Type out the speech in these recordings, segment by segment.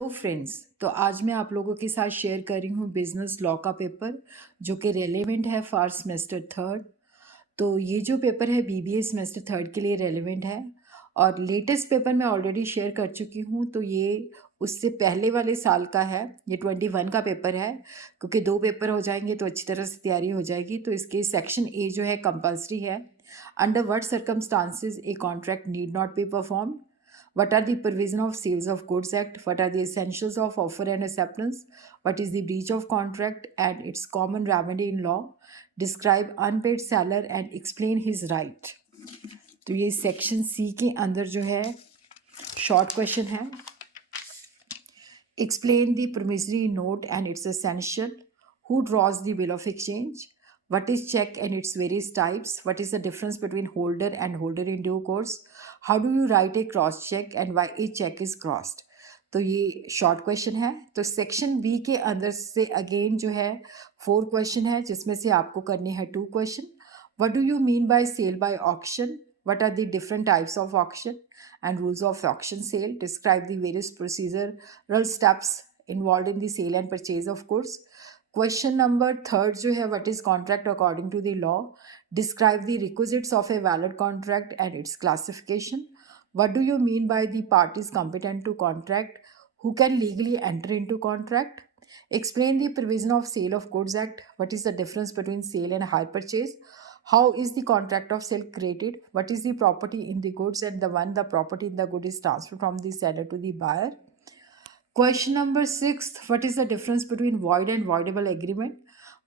तो फ्रेंड्स, तो आज मैं आप लोगों के साथ शेयर कर रही हूँ बिजनेस लॉ का पेपर जो कि रेलेवेंट है फॉर सेमेस्टर थर्ड। तो ये जो पेपर है बीबीए सेमेस्टर थर्ड के लिए रेलेवेंट है और लेटेस्ट पेपर मैं ऑलरेडी शेयर कर चुकी हूँ। तो ये उससे पहले वाले साल का है, ये 21 का पेपर है। क्योंकि 2 पेपर हो जाएंगे तो अच्छी तरह से तैयारी हो जाएगी। तो इसके सेक्शन ए जो है कंपल्सरी है। Under what circumstances a contract need not be perform, what are the provision of Sales of Goods Act, what are the essentials of offer and acceptance, what is the breach of contract and its common remedy in law, describe unpaid seller and explain his right। तो ये section C के अंदर जो है short question है। Explain the promissory note and its essential. Who draws the bill of exchange? What is check and its various types? What is the difference between holder and holder in due course? How do you write a cross check and why a check is crossed? तो ये short question है। तो section B के अंदर से again जो है 4 question है जिसमें से आपको करने हैं 2 question. What do you mean by sale by auction? What are the different types of auction and rules of auction sale? Describe the various procedural steps involved in the sale and purchase of goods. Question number third जो है what is contract according to the law? Describe the requisites of a valid contract and its classification. What do you mean by the parties competent to contract? Who can legally enter into contract? Explain the provision of Sale of Goods Act. What is the difference between sale and hire purchase? How is the contract of sale created? What is the property in the goods and the property in the good is transferred from the seller to the buyer? Question number 6. What is the difference between void and voidable agreement?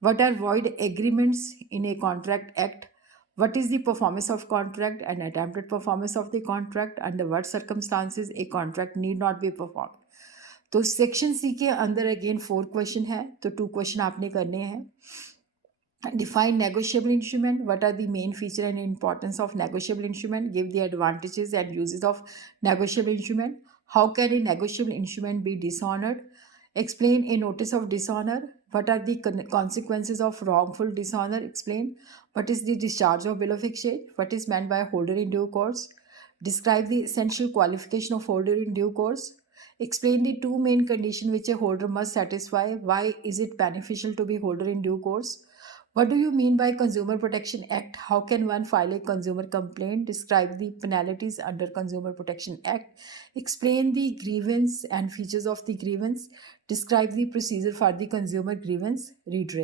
What are void agreements in a contract act? What is the performance of contract and attempted performance of the contract? Under what circumstances a contract need not be performed? तो section C के अंदर again 4 question है, तो 2 question आपने करने हैं। Define negotiable instrument. What are the main feature and importance of negotiable instrument? Give the advantages and uses of negotiable instrument. How can a negotiable instrument be dishonored? Explain a notice of dishonor. What are the consequences of wrongful dishonor? Explain. What is the discharge of bill of exchange? What is meant by holder in due course? Describe the essential qualification of holder in due course. Explain the 2 main conditions which a holder must satisfy. Why is it beneficial to be holder in due course? What do you mean by Consumer Protection Act? How can one file a consumer complaint? Describe the penalties under Consumer Protection Act. Explain the grievance and features of the grievance. Describe the procedure for the consumer grievance redress.